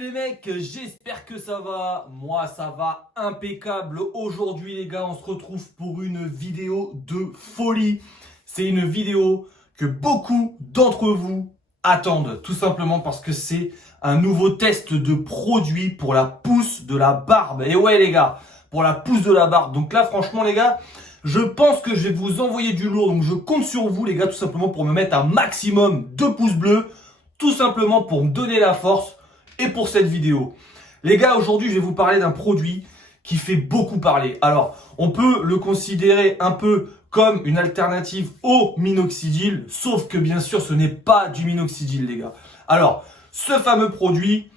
les mecs, j'espère que ça va. Moi ça va impeccable. Aujourd'hui les gars, on se retrouve pour une vidéo de folie. C'est une vidéo que beaucoup d'entre vous attendent. Tout simplement parce que c'est un nouveau test de produit pour la pousse de la barbe. Et ouais les gars, pour la pousse de la barbe. Donc là franchement les gars, je pense que je vais vous envoyer du lourd. Donc je compte sur vous les gars tout simplement pour me mettre un maximum de pouces bleus. Tout simplement pour me donner la force. Et pour cette vidéo, les gars, aujourd'hui, je vais vous parler d'un produit qui fait beaucoup parler. Alors, on peut le considérer un peu comme une alternative au minoxidil, sauf que bien sûr, ce n'est pas du minoxidil, les gars. Alors, ce fameux produit,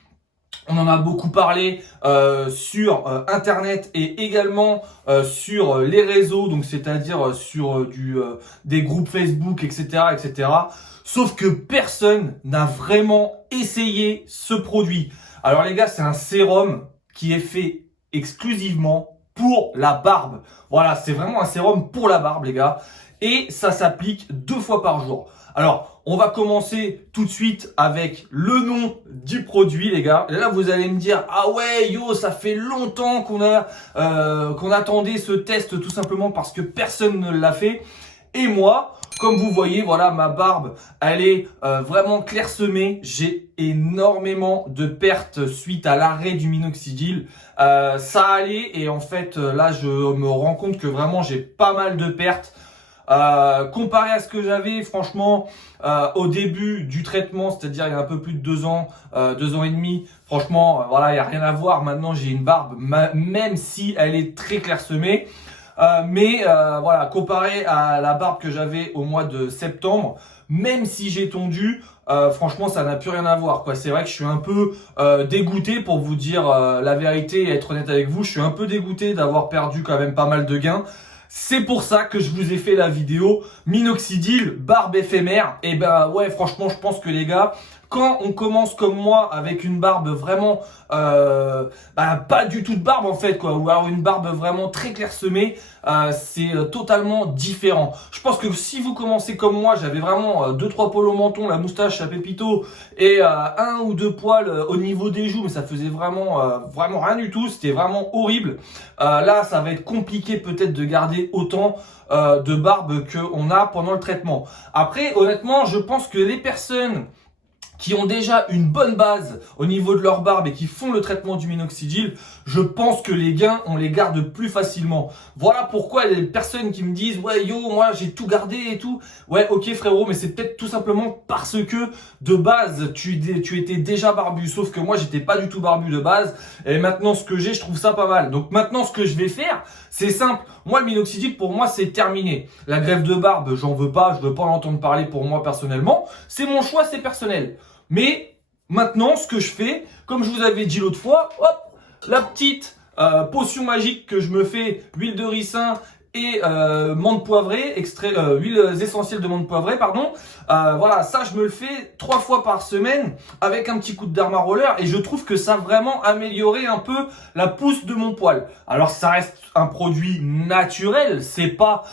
on en a beaucoup parlé sur Internet et également sur les réseaux, donc c'est-à-dire sur des groupes Facebook, etc., etc. Sauf que personne n'a vraiment essayé ce produit. Alors les gars, c'est un sérum qui est fait exclusivement pour la barbe. Voilà, c'est vraiment un sérum pour la barbe, les gars. Et ça s'applique 2 fois par jour. Alors, on va commencer tout de suite avec le nom du produit, les gars. Et là, vous allez me dire, ah ouais, yo, ça fait longtemps qu'on attendait ce test, tout simplement parce que personne ne l'a fait. Et moi, comme vous voyez, voilà, ma barbe, elle est vraiment clairsemée. J'ai énormément de pertes suite à l'arrêt du minoxidil. Ça allait et en fait, là, je me rends compte que vraiment, j'ai pas mal de pertes. Comparé à ce que j'avais franchement au début du traitement, c'est-à-dire il y a un peu plus de 2 ans, 2 ans et demi, franchement voilà, il n'y a rien à voir. Maintenant j'ai une barbe, même si elle est très clairsemée, mais voilà, comparé à la barbe que j'avais au mois de septembre, même si j'ai tondu, franchement ça n'a plus rien à voir quoi. C'est vrai que je suis un peu dégoûté, pour vous dire la vérité et être honnête avec vous, je suis un peu dégoûté d'avoir perdu quand même pas mal de gains. C'est pour ça que je vous ai fait la vidéo minoxidil, barbe éphémère. Et ben ouais, franchement, je pense que les gars, quand on commence comme moi avec une barbe vraiment pas du tout de barbe en fait quoi, ou alors une barbe vraiment très clairsemée, c'est totalement différent. Je pense que si vous commencez comme moi, j'avais vraiment 2-3 poils au menton, la moustache à pépito et 1 ou 2 poils au niveau des joues, mais ça faisait vraiment rien du tout, c'était vraiment horrible. Là ça va être compliqué peut-être de garder autant de barbe qu'on a pendant le traitement. Après honnêtement, je pense que les personnes qui ont déjà une bonne base au niveau de leur barbe et qui font le traitement du minoxidil, je pense que les gains, on les garde plus facilement. Voilà pourquoi les personnes qui me disent « Ouais, yo, moi, j'ai tout gardé et tout. » Ouais, ok frérot, mais c'est peut-être tout simplement parce que de base, tu étais déjà barbu. Sauf que moi, j'étais pas du tout barbu de base. Et maintenant, ce que j'ai, je trouve ça pas mal. Donc maintenant, ce que je vais faire, c'est simple. Moi, le minoxidil, pour moi, c'est terminé. La greffe de barbe, j'en veux pas. Je veux pas en entendre parler pour moi personnellement. C'est mon choix, c'est personnel. Mais maintenant, ce que je fais, comme je vous avais dit l'autre fois, hop, la petite potion magique que je me fais, huile de ricin et menthe poivrée, huiles essentielles de menthe poivrée, pardon. Voilà, ça je me le fais 3 fois par semaine avec un petit coup de derma roller et je trouve que ça a vraiment amélioré un peu la pousse de mon poil. Alors ça reste un produit naturel, c'est pas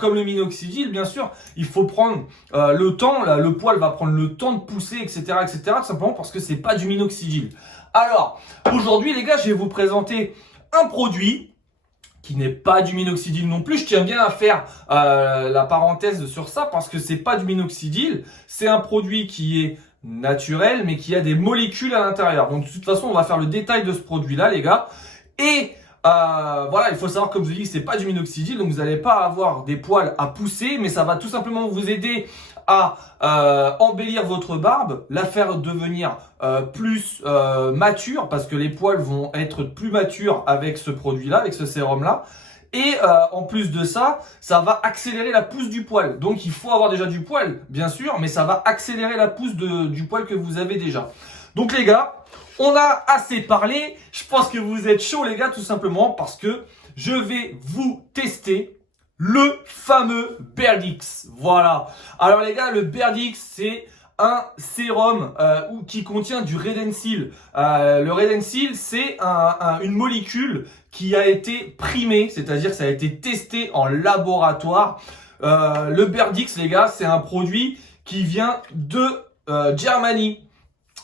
comme le minoxidil bien sûr. Il faut prendre le temps, là, le poil va prendre le temps de pousser, etc., etc. Tout simplement parce que c'est pas du minoxidil. Alors aujourd'hui les gars, je vais vous présenter un produit qui n'est pas du minoxidil non plus. Je tiens bien à faire la parenthèse sur ça parce que c'est pas du minoxidil. C'est un produit qui est naturel mais qui a des molécules à l'intérieur. Donc de toute façon, on va faire le détail de ce produit-là, les gars. Et voilà, il faut savoir, comme je vous dis, que c'est pas du minoxidil, donc vous n'allez pas avoir des poils à pousser, mais ça va tout simplement vous aider à embellir votre barbe, la faire devenir plus mature, parce que les poils vont être plus matures avec ce produit-là, avec ce sérum-là. Et en plus de ça, ça va accélérer la pousse du poil. Donc il faut avoir déjà du poil, bien sûr, mais ça va accélérer la pousse du poil que vous avez déjà. Donc les gars, on a assez parlé. Je pense que vous êtes chauds les gars, tout simplement parce que je vais vous tester le fameux Berdix. Voilà. Alors les gars, le Berdix, c'est un sérum qui contient du Redensil. Le Redensil, c'est une molécule qui a été primée, c'est-à-dire que ça a été testé en laboratoire. Le Berdix, les gars, c'est un produit qui vient de Germany.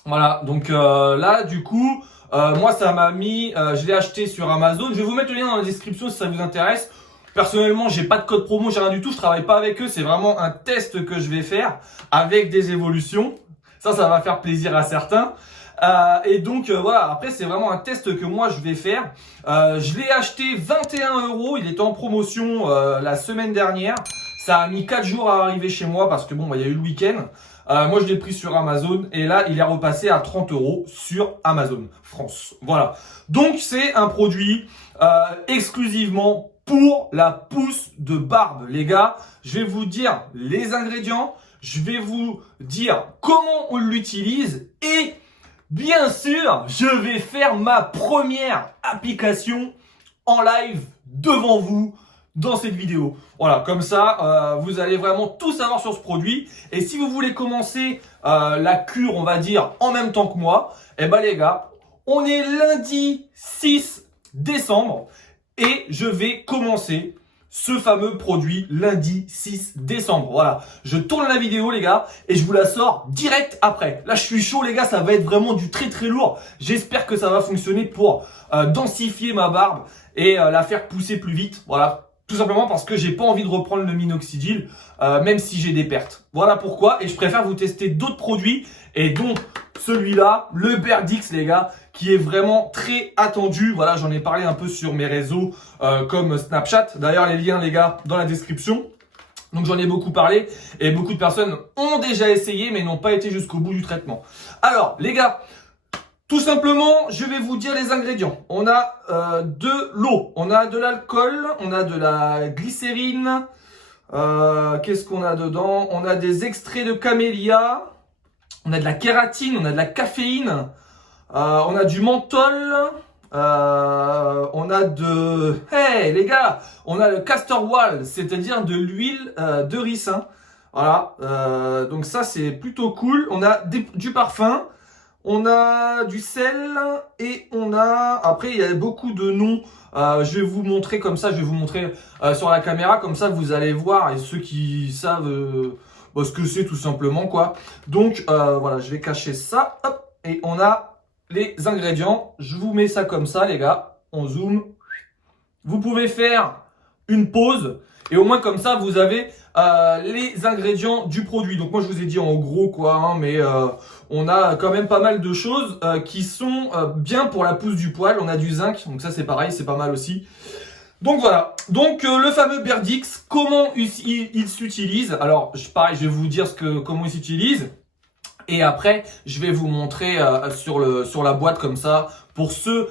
Voilà, donc là du coup, moi ça m'a mis, je l'ai acheté sur Amazon. Je vais vous mettre le lien dans la description si ça vous intéresse. Personnellement, j'ai pas de code promo, j'ai rien du tout, je travaille pas avec eux, c'est vraiment un test que je vais faire avec des évolutions. Ça va faire plaisir à certains. Et donc voilà, après c'est vraiment un test que moi je vais faire. Je l'ai acheté 21 €, il était en promotion la semaine dernière. Ça a mis 4 jours à arriver chez moi parce que bon, il y a eu le week-end. Moi je l'ai pris sur Amazon et là il est repassé à 30 € sur Amazon France. Voilà. Donc c'est un produit exclusivement pour la pousse de barbe. Les gars, je vais vous dire les ingrédients, je vais vous dire comment on l'utilise et bien sûr, je vais faire ma première application en live devant vous dans cette vidéo. Voilà, comme ça, vous allez vraiment tout savoir sur ce produit. Et si vous voulez commencer la cure, on va dire, en même temps que moi, eh ben les gars, on est lundi 6 décembre et je vais commencer ce fameux produit lundi 6 décembre. Voilà, je tourne la vidéo les gars et je vous la sors direct après. Là je suis chaud les gars, ça va être vraiment du très très lourd. J'espère que ça va fonctionner pour densifier ma barbe et la faire pousser plus vite. Voilà, tout simplement parce que j'ai pas envie de reprendre le minoxidil même si j'ai des pertes. Voilà pourquoi, et je préfère vous tester d'autres produits et donc celui-là, le Berdix les gars, qui est vraiment très attendu. Voilà, j'en ai parlé un peu sur mes réseaux comme Snapchat. D'ailleurs, les liens les gars dans la description. Donc j'en ai beaucoup parlé et beaucoup de personnes ont déjà essayé mais n'ont pas été jusqu'au bout du traitement. Alors les gars, tout simplement, je vais vous dire les ingrédients. On a de l'eau, on a de l'alcool, on a de la glycérine. Qu'est-ce qu'on a dedans? On a des extraits de camélia, on a de la kératine, on a de la caféine, on a du menthol, on a de... Hey les gars, on a le castor oil, c'est-à-dire de l'huile de ricin. Voilà, donc ça c'est plutôt cool. On a du parfum. On a du sel et on a... Après, il y a beaucoup de noms. Je vais vous montrer comme ça. Je vais vous montrer sur la caméra. Comme ça, vous allez voir. Et ceux qui savent ce que c'est tout simplement, quoi. Donc, voilà, je vais cacher ça. Hop, et on a les ingrédients. Je vous mets ça comme ça, les gars. On zoome. Vous pouvez faire une pause. Et au moins, comme ça, vous avez les ingrédients du produit. Donc moi je vous ai dit en gros quoi, hein, mais on a quand même pas mal de choses qui sont bien pour la pousse du poil. On a du zinc, donc ça c'est pareil, c'est pas mal aussi. Donc voilà, donc le fameux Berdix, comment il s'utilise. Alors pareil, je vais vous dire comment il s'utilise. Et après, je vais vous montrer sur la boîte comme ça, pour ceux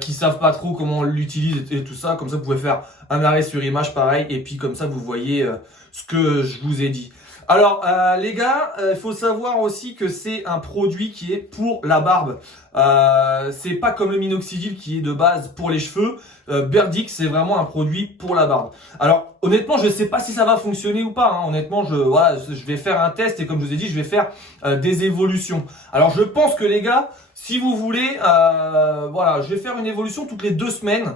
qui savent pas trop comment on l'utilise et tout ça. Comme ça, vous pouvez faire un arrêt sur image pareil. Et puis comme ça, vous voyez ce que je vous ai dit. Alors les gars, il faut savoir aussi que c'est un produit qui est pour la barbe. C'est pas comme le minoxidil qui est de base pour les cheveux. Berdix, c'est vraiment un produit pour la barbe. Alors honnêtement, je sais pas si ça va fonctionner ou pas. Hein. Honnêtement, je vais faire un test et comme je vous ai dit, je vais faire des évolutions. Alors je pense que les gars, si vous voulez, voilà, je vais faire une évolution toutes les 2 semaines,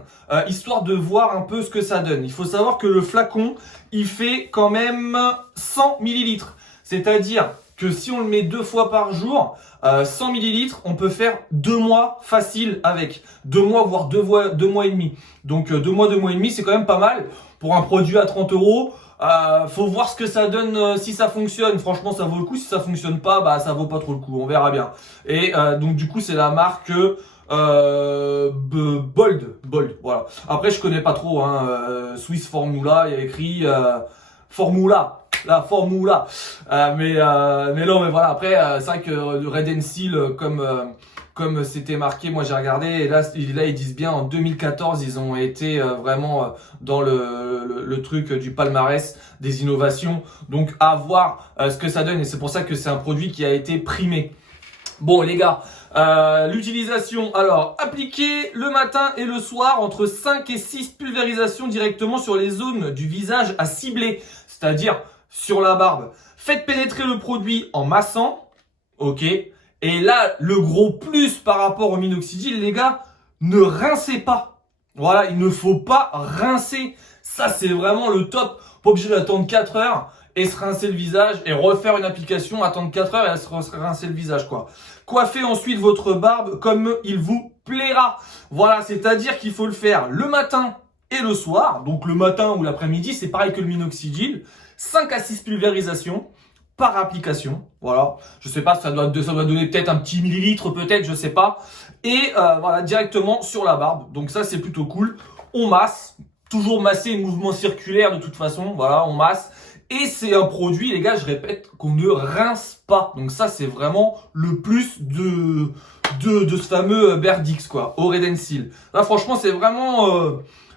histoire de voir un peu ce que ça donne. Il faut savoir que le flacon, il fait quand même 100 ml. C'est-à-dire que si on le met 2 fois par jour, 100 ml, on peut faire 2 mois facile avec. 2 mois, voire 2 mois et demi. Donc 2 mois, 2 mois et demi, c'est quand même pas mal. Pour un produit à 30 €, faut voir ce que ça donne si ça fonctionne. Franchement, ça vaut le coup. Si ça fonctionne pas, bah ça vaut pas trop le coup. On verra bien. Et donc du coup, c'est la marque Bold. Voilà. Après, je connais pas trop. Hein, Swiss Formula, il y a écrit Formula. La Formula. Mais non, mais voilà. Après, c'est vrai que le Red Seal, comme c'était marqué, moi j'ai regardé, et là ils disent bien en 2014 ils ont été vraiment dans le truc du palmarès des innovations. Donc à voir ce que ça donne, et c'est pour ça que c'est un produit qui a été primé. Bon les gars, l'utilisation, alors appliquer le matin et le soir entre 5 et 6 pulvérisations directement sur les zones du visage à cibler, c'est-à-dire sur la barbe. Faites pénétrer le produit en massant, ok. Et là, le gros plus par rapport au minoxidil, les gars, ne rincez pas. Voilà, il ne faut pas rincer. Ça, c'est vraiment le top. Pas obligé d'attendre 4 heures et se rincer le visage et refaire une application, attendre 4 heures et se rincer le visage, quoi. coiffez ensuite votre barbe comme il vous plaira. Voilà, c'est-à-dire qu'il faut le faire le matin et le soir. Donc le matin ou l'après-midi, c'est pareil que le minoxidil. 5 à 6 pulvérisations par application. Voilà, je sais pas, ça doit donner peut-être un petit millilitre, peut-être, je sais pas. Et voilà, directement sur la barbe. Donc ça, c'est plutôt cool. On masse, toujours masser, mouvement circulaire de toute façon. Voilà, on masse. Et c'est un produit, les gars, je répète, qu'on ne rince pas. Donc ça, c'est vraiment le plus de ce fameux Berdix, quoi, au Redensil. Là, franchement, c'est vraiment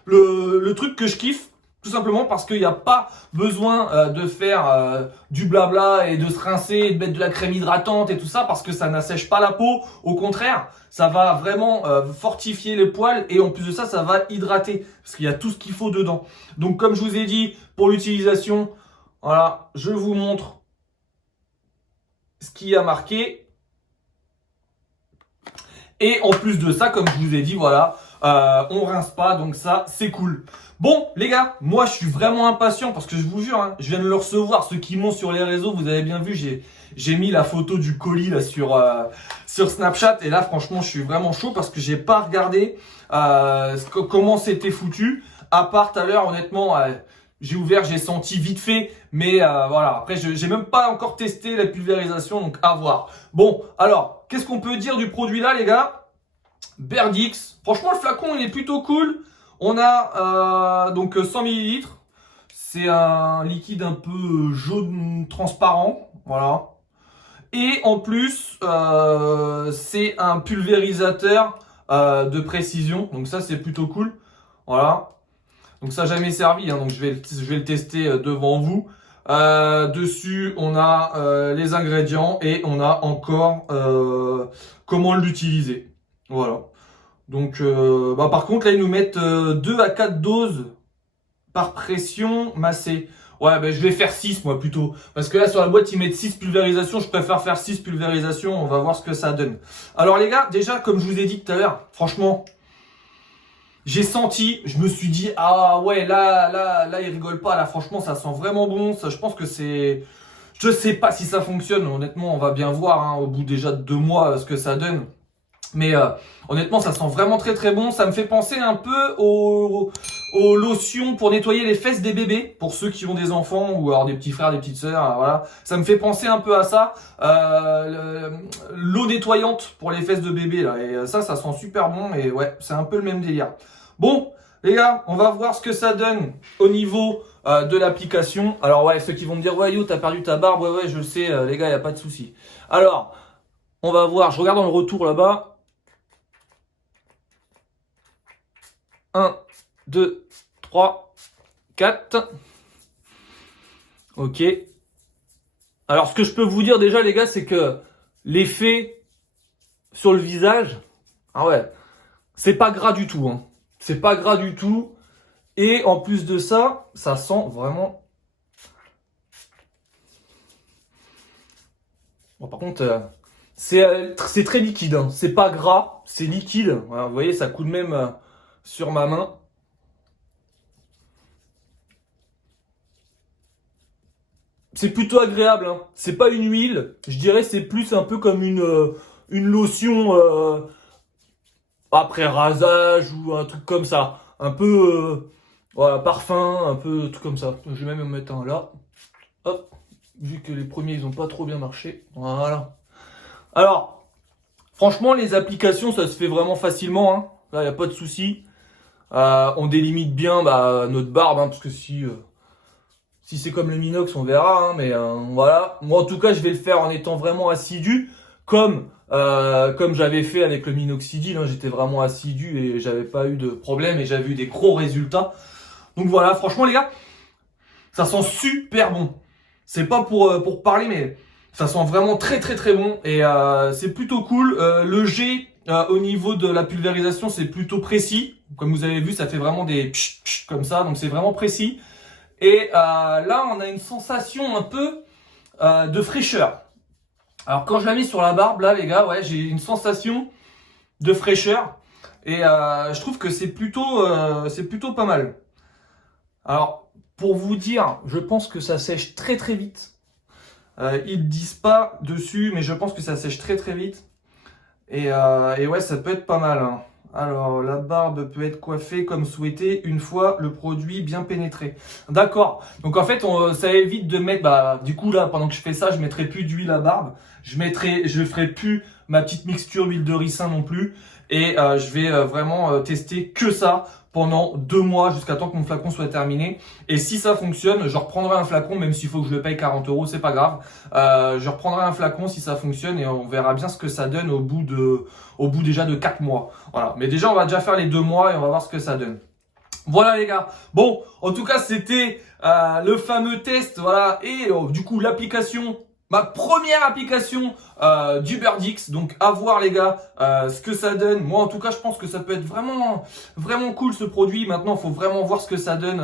le truc que je kiffe. Tout simplement parce qu'il n'y a pas besoin de faire du blabla et de se rincer et de mettre de la crème hydratante et tout ça parce que ça n'assèche pas la peau. Au contraire, ça va vraiment fortifier les poils et en plus de ça, ça va hydrater parce qu'il y a tout ce qu'il faut dedans. Donc comme je vous ai dit, pour l'utilisation, voilà, je vous montre ce qui y a marqué. Et en plus de ça, comme je vous ai dit, voilà, on rince pas, donc ça, c'est cool. Bon, les gars, moi, je suis vraiment impatient parce que je vous jure, hein, je viens de le recevoir. Ceux qui m'ont sur les réseaux, vous avez bien vu, j'ai mis la photo du colis là sur Snapchat. Et là, franchement, je suis vraiment chaud parce que j'ai pas regardé comment c'était foutu. À part tout à l'heure, honnêtement, j'ai ouvert, j'ai senti vite fait. Mais voilà, après, j'ai même pas encore testé la pulvérisation, donc à voir. Bon, alors, qu'est-ce qu'on peut dire du produit là, les gars? Berdix. Franchement, le flacon, il est plutôt cool. On a donc 100 ml. C'est un liquide un peu jaune transparent. Voilà. Et en plus, c'est un pulvérisateur de précision. Donc ça, c'est plutôt cool. Voilà. Donc ça, jamais servi. Hein, donc je vais le tester devant vous. Dessus, on a les ingrédients et on a encore comment l'utiliser. Voilà. Donc, par contre, là, ils nous mettent 2 à 4 doses par pression massée. Ouais, je vais faire 6, moi, plutôt. Parce que là, sur la boîte, ils mettent 6 pulvérisations. Je préfère faire 6 pulvérisations. On va voir ce que ça donne. Alors, les gars, déjà, comme je vous ai dit tout à l'heure, franchement, j'ai senti, je me suis dit, ah ouais, là, ils rigolent pas. Là, franchement, ça sent vraiment bon. Ça, je pense que c'est... Je sais pas si ça fonctionne. Honnêtement, on va bien voir, hein, au bout déjà de 2 mois, ce que ça donne. Mais honnêtement, ça sent vraiment très très bon. Ça me fait penser un peu aux lotions pour nettoyer les fesses des bébés. Pour ceux qui ont des enfants ou alors des petits frères, des petites sœurs. Voilà. Ça me fait penser un peu à ça. L'eau nettoyante pour les fesses de bébé. Là. Et ça sent super bon. Et ouais, c'est un peu le même délire. Bon, les gars, on va voir ce que ça donne au niveau de l'application. Alors ouais, ceux qui vont me dire, ouais yo, t'as perdu ta barbe. Ouais, je sais, les gars, y a pas de souci. Alors, on va voir. Je regarde dans le retour là-bas. 1, 2, 3, 4. Ok. Alors, ce que je peux vous dire déjà, les gars, c'est que l'effet sur le visage, ah ouais, c'est pas gras du tout. Hein. C'est pas gras du tout. Et en plus de ça, ça sent vraiment... Bon, par contre, c'est très liquide. Hein. C'est pas gras, c'est liquide. Voilà, vous voyez, ça coule même... sur ma main. C'est plutôt agréable, hein. C'est pas une huile, je dirais c'est plus un peu comme une lotion après rasage ou un truc comme ça. Un peu voilà, parfum, un peu truc comme ça. Je vais même en mettre un là. Hop, vu que les premiers ils ont pas trop bien marché. Voilà. Alors, franchement les applications ça se fait vraiment facilement, hein. Là il n'y a pas de souci. On délimite bien notre barbe, hein, parce que si c'est comme le Minox, on verra. Hein, mais voilà. Moi, en tout cas, je vais le faire en étant vraiment assidu, comme j'avais fait avec le Minoxidil. Hein, j'étais vraiment assidu et j'avais pas eu de problème et j'avais eu des gros résultats. Donc voilà, franchement, les gars, ça sent super bon. C'est pas pour parler, mais ça sent vraiment très très très bon et c'est plutôt cool. Le jet au niveau de la pulvérisation, c'est plutôt précis. Comme vous avez vu, ça fait vraiment des psh, psh, comme ça, donc c'est vraiment précis. Et là, on a une sensation un peu de fraîcheur. Alors quand je la mets sur la barbe, là les gars, ouais, j'ai une sensation de fraîcheur. Et je trouve que c'est plutôt pas mal. Alors, pour vous dire, je pense que ça sèche très très vite. Ils ne disent pas dessus, mais je pense que ça sèche très très vite. Et ouais, ça peut être pas mal, hein. Alors, la barbe peut être coiffée comme souhaité une fois le produit bien pénétré. D'accord. Donc en fait, ça évite de mettre. Bah, du coup là, pendant que je fais ça, je mettrai plus d'huile à barbe. Je ferai plus ma petite mixture huile de ricin non plus. Et je vais vraiment tester que ça pendant 2 mois jusqu'à temps que mon flacon soit terminé. Et si ça fonctionne, je reprendrai un flacon, même s'il faut que je le paye 40 euros, c'est pas grave. Je reprendrai un flacon si ça fonctionne et on verra bien ce que ça donne au bout déjà de 4 mois. Voilà. Mais déjà, on va déjà faire les 2 mois et on va voir ce que ça donne. Voilà les gars. Bon, en tout cas, c'était le fameux test, voilà, et du coup l'application, ma première application d'Uberdix. Donc à voir les gars, ce que ça donne. Moi en tout cas, je pense que ça peut être vraiment, vraiment cool ce produit. Maintenant, il faut vraiment voir ce que ça donne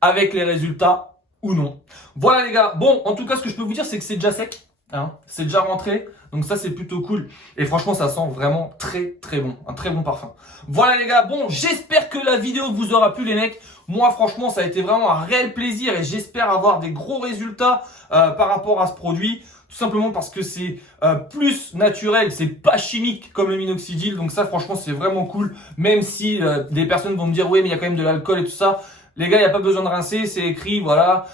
avec les résultats ou non. Voilà les gars. Bon, en tout cas, ce que je peux vous dire, c'est que c'est déjà sec. Hein, c'est déjà rentré, donc ça c'est plutôt cool. Et franchement ça sent vraiment très très bon, un très bon parfum. Voilà les gars, bon j'espère que la vidéo vous aura plu les mecs. Moi franchement ça a été vraiment un réel plaisir et j'espère avoir des gros résultats par rapport à ce produit. Tout simplement parce que c'est plus naturel, c'est pas chimique comme le minoxidil. Donc ça franchement c'est vraiment cool. Même si des personnes vont me dire oui mais il y a quand même de l'alcool et tout ça. Les gars, il n'y a pas besoin de rincer, c'est écrit, voilà.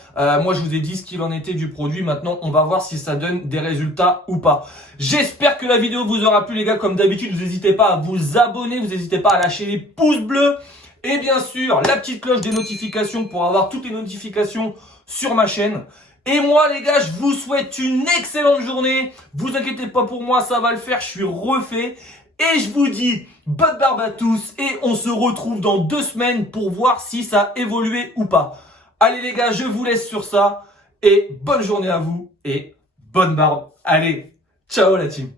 Moi, je vous ai dit ce qu'il en était du produit. Maintenant, on va voir si ça donne des résultats ou pas. J'espère que la vidéo vous aura plu, les gars. Comme d'habitude, vous n'hésitez pas à vous abonner, vous n'hésitez pas à lâcher les pouces bleus. Et bien sûr, la petite cloche des notifications pour avoir toutes les notifications sur ma chaîne. Et moi, les gars, je vous souhaite une excellente journée. Vous inquiétez pas pour moi, ça va le faire, je suis refait. Et je vous dis bonne barbe à tous et on se retrouve dans 2 semaines pour voir si ça a évolué ou pas. Allez les gars, je vous laisse sur ça et bonne journée à vous et bonne barbe. Allez, ciao la team.